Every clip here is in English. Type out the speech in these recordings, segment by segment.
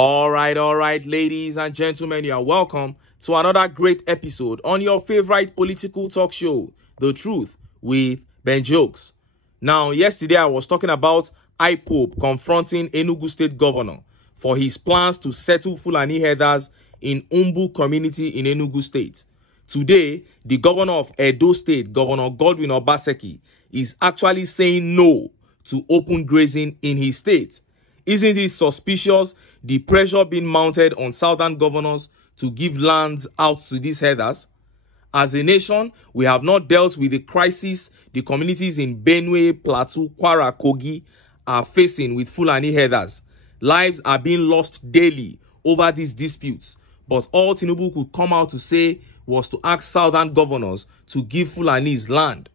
All right, ladies and gentlemen, you are welcome to another great episode on your favorite political talk show, The Truth with Ben Jokes. Now, yesterday I was talking about IPOB confronting Enugu State Governor for his plans to settle Fulani herders in Umbu community in Enugu State. Today, the governor of Edo State, Governor Godwin Obaseki, is actually saying no to open grazing in his state. Isn't it suspicious the pressure being mounted on southern governors to give lands out to these herders? As a nation, we have not dealt with the crisis the communities in Benue, Plateau, Kwara, Kogi are facing with Fulani herders. Lives are being lost daily over these disputes, but all Tinubu could come out to say was to ask southern governors to give Fulanis land.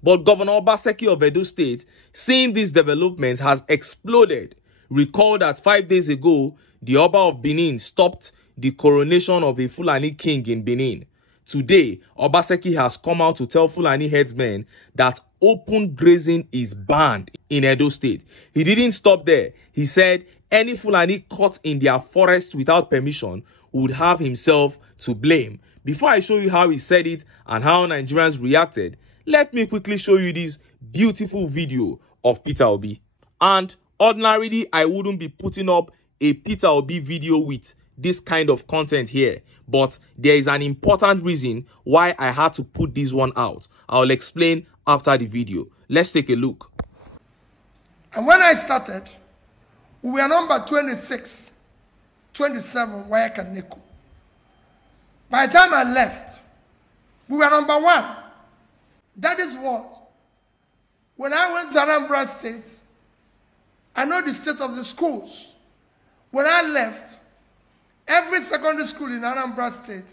But Governor Obaseki of Edo State, seeing these developments, has exploded. Recall that 5 days ago, the Oba of Benin stopped the coronation of a Fulani king in Benin. Today, Obaseki has come out to tell Fulani headsmen that open grazing is banned in Edo State. He didn't stop there. He said any Fulani caught in their forest without permission would have himself to blame. Before I show you how he said it and how Nigerians reacted, let me quickly show you this beautiful video of Peter Obi. And ordinarily, I wouldn't be putting up a Peter Obi video with this kind of content here, but there is an important reason why I had to put this one out. I'll explain after the video. Let's take a look. And when I started, we were number 26, 27, Wayaka and Neko. By the time I left, we were number 1. That is what, when I went to Anambra State, I know the state of the schools. When I left, every secondary school in Anambra State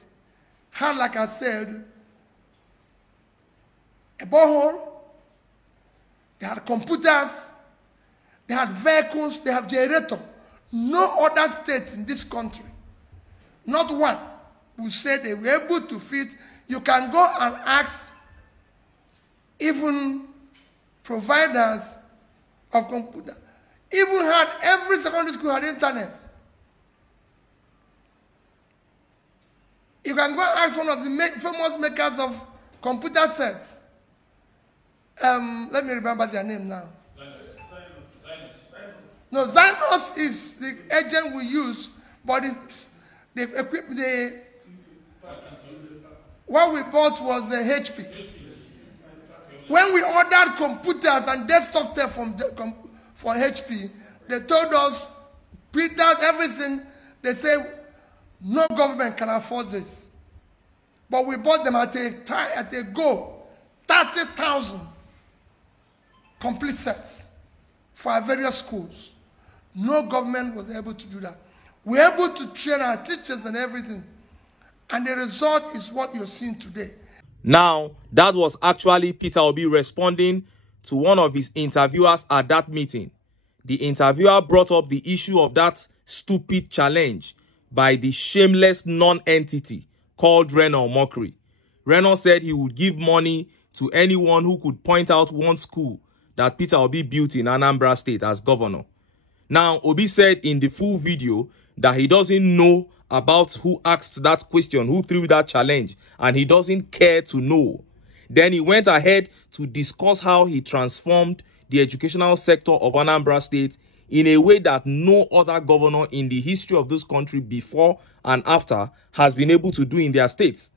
had, like I said, a borehole, they had computers, they had vehicles, they have generator. No other state in this country, not one, who said they were able to feed. You can go and ask even providers of computers. Even had every secondary school had internet. You can go and ask one of the famous makers of computer sets. Let me remember their name now. No, Zynos is the agent we use, but it's the what we bought was the HP. When we ordered computers and desktop tech for HP, they told us, print out everything. They say, no government can afford this. But we bought them at a go, 30,000 complete sets for our various schools. No government was able to do that. We were able to train our teachers and everything. And the result is what you're seeing today. Now, that was actually Peter Obi responding to one of his interviewers at that meeting. The interviewer brought up the issue of that stupid challenge by the shameless non-entity called Reno Mockery. Reno said he would give money to anyone who could point out one school that Peter Obi built in Anambra State as governor. Now, Obi said in the full video that he doesn't know about who asked that question, who threw that challenge, and he doesn't care to know. Then he went ahead to discuss how he transformed the educational sector of Anambra State in a way that no other governor in the history of this country before and after has been able to do in their states.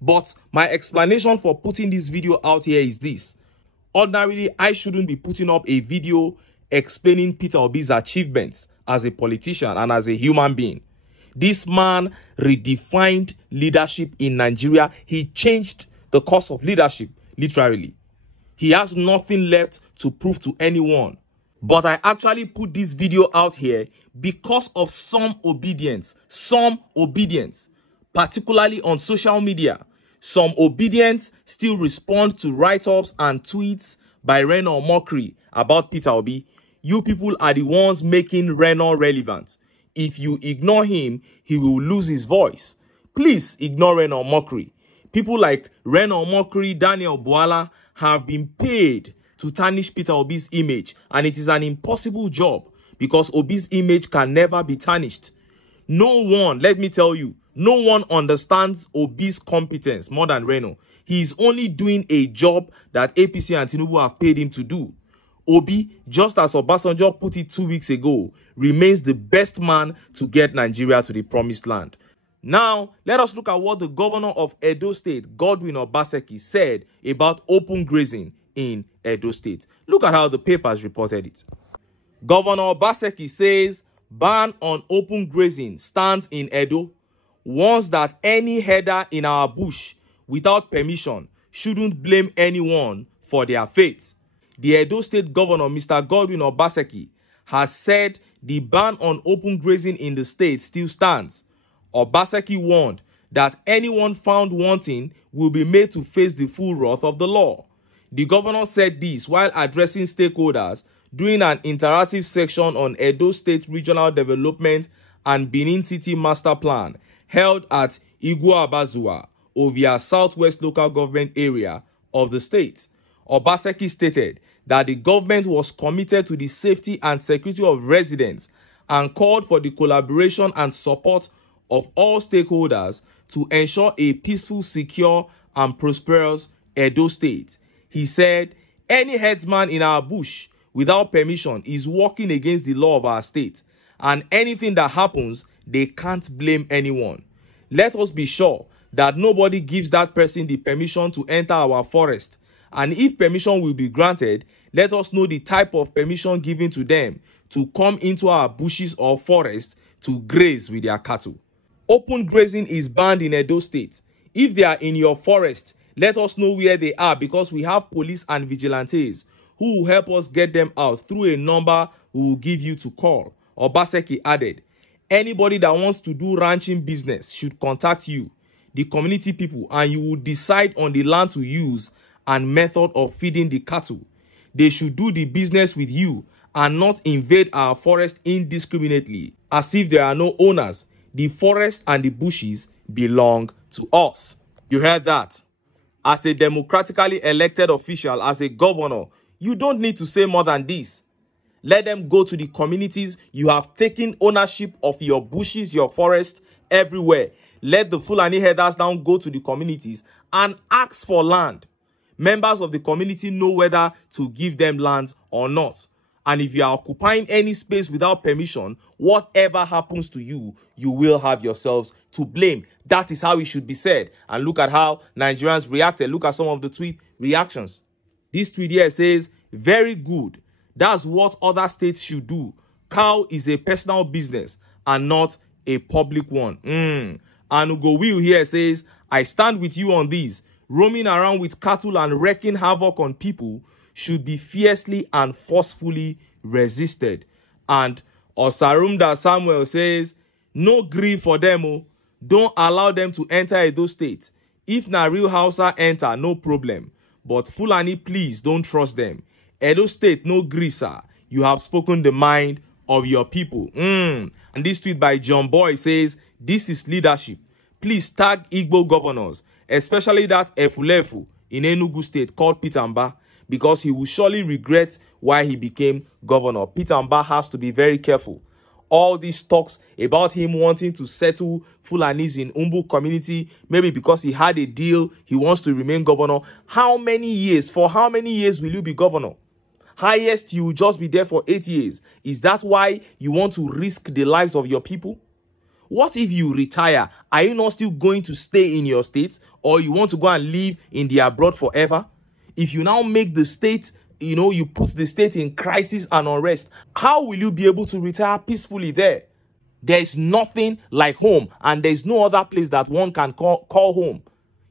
But my explanation for putting this video out here is this. Ordinarily, I shouldn't be putting up a video explaining Peter Obi's achievements as a politician and as a human being. This man redefined leadership in Nigeria. He changed the course of leadership, literally. He has nothing left to prove to anyone. But I actually put this video out here because of some obedience, particularly on social media. Some obedience still respond to write-ups and tweets by Reno Mockery about Peter Obi. You people are the ones making Reno relevant. If you ignore him, he will lose his voice. Please ignore Reno Mockery. People like Reno Mockery, Daniel Bwala have been paid to tarnish Peter Obi's image, and it is an impossible job because Obi's image can never be tarnished. No one, let me tell you, no one understands Obi's competence more than Reno. He is only doing a job that APC and Tinubu have paid him to do. Obi, just as Obasanjo put it 2 weeks ago, remains the best man to get Nigeria to the promised land. Now, let us look at what the governor of Edo State, Godwin Obaseki, said about open grazing in Edo State. Look at how the papers reported it. Governor Obaseki says ban on open grazing stands in Edo, warns that any herder in our bush without permission shouldn't blame anyone for their fate. The Edo State Governor, Mr. Godwin Obaseki, has said the ban on open grazing in the state still stands. Obaseki warned that anyone found wanting will be made to face the full wrath of the law. The governor said this while addressing stakeholders during an interactive section on Edo State Regional Development and Benin City Master Plan held at Iguabazua, Ovia Southwest Local Government Area of the state. Obaseki stated that the government was committed to the safety and security of residents and called for the collaboration and support of all stakeholders to ensure a peaceful, secure, and prosperous Edo State. He said, any headsman in our bush without permission is working against the law of our state, and anything that happens, they can't blame anyone. Let us be sure that nobody gives that person the permission to enter our forest, and if permission will be granted, let us know the type of permission given to them to come into our bushes or forests to graze with their cattle. Open grazing is banned in Edo State. If they are in your forest, let us know where they are, because we have police and vigilantes who will help us get them out through a number we will give you to call. Obaseki added, anybody that wants to do ranching business should contact you, the community people, and you will decide on the land to use and method of feeding the cattle. They should do the business with you and not invade our forest indiscriminately as if there are no owners. The forest and the bushes belong to us. You heard that? As a democratically elected official, as a governor, you don't need to say more than this. Let them go to the communities. You have taken ownership of your bushes, your forest, everywhere. Let the Fulani herders now go to the communities and ask for land. Members of the community know whether to give them lands or not. And if you are occupying any space without permission, whatever happens to you, you will have yourselves to blame. That is how it should be said. And look at how Nigerians reacted. Look at some of the tweet reactions. This tweet here says, very good. That's what other states should do. Cow is a personal business and not a public one. Anugo Will here says, I stand with you on this. Roaming around with cattle and wreaking havoc on people should be fiercely and forcefully resisted. And Osarumda Samuel says, no grief for them. Oh. Don't allow them to enter Edo State. If na real Hausa enter, no problem. But Fulani, please don't trust them. Edo State, no gree, sir. You have spoken the mind of your people. And this tweet by John Boy says, this is leadership. Please tag Igbo governors, especially that Efulefu in Enugu State called Pitamba, because he will surely regret why he became governor. Pitamba has to be very careful. All these talks about him wanting to settle Fulanis in Umbu community, maybe because he had a deal, he wants to remain governor. How many years? For how many years will you be governor? Highest, you will just be there for 8 years. Is that why you want to risk the lives of your people? What if you retire? Are you not still going to stay in your state, or you want to go and live in the abroad forever? If you now make the state, you put the state in crisis and unrest, how will you be able to retire peacefully there? There is nothing like home, and there is no other place that one can call home.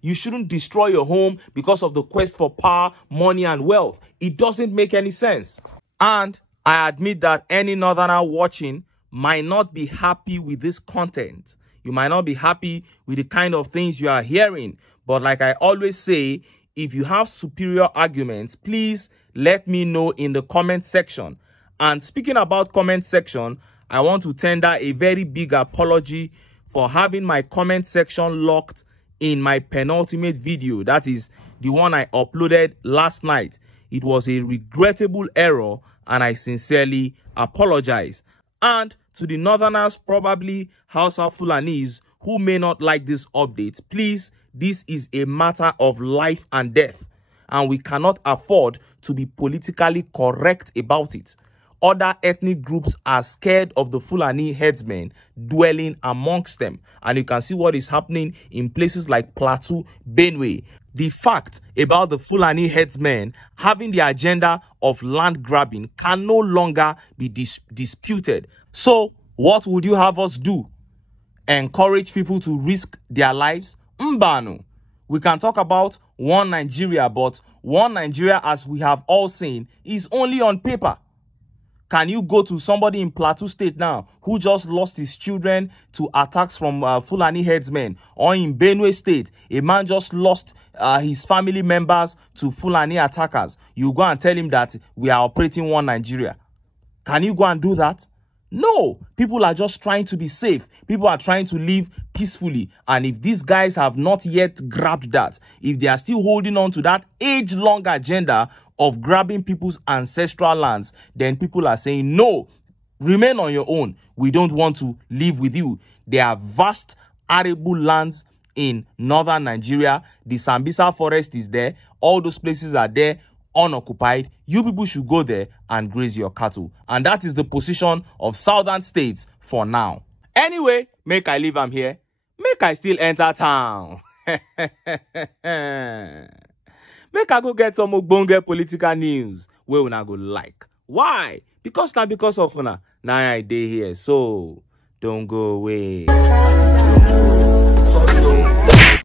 You shouldn't destroy your home because of the quest for power, money, and wealth. It doesn't make any sense. And I admit that any northerner watching might not be happy with this content. You might not be happy with the kind of things you are hearing. But like I always say, if you have superior arguments, please let me know in the comment section. And speaking about comment section, I want to tender a very big apology for having my comment section locked in my penultimate video. That is the one I uploaded last night. It was a regrettable error, and I sincerely apologize. And to the northerners, probably House of Fulanis, who may not like this update, please, this is a matter of life and death, and we cannot afford to be politically correct about it. Other ethnic groups are scared of the Fulani headsmen dwelling amongst them. And you can see what is happening in places like Plateau, Benue. The fact about the Fulani headsmen having the agenda of land grabbing can no longer be disputed. So, what would you have us do? Encourage people to risk their lives? Mbano. We can talk about one Nigeria, but one Nigeria, as we have all seen, is only on paper. Can you go to somebody in Plateau State now who just lost his children to attacks from Fulani headsmen? Or in Benue State, a man just lost his family members to Fulani attackers. You go and tell him that we are operating one Nigeria. Can you go and do that? No, people are just trying to be safe. People are trying to live peacefully. And if these guys have not yet grabbed that, if they are still holding on to that age-long agenda of grabbing people's ancestral lands, then people are saying, no, remain on your own. We don't want to live with you. There are vast arable lands in northern Nigeria. The Sambisa forest is there. All those places are there, unoccupied. You people should go there and graze your cattle. And that is the position of southern states for now. Anyway, make I leave am here. Make I still enter town. Make I go get some ogbonge political news wey una go like. Why? Because of una. Now I dey here, so don't go away.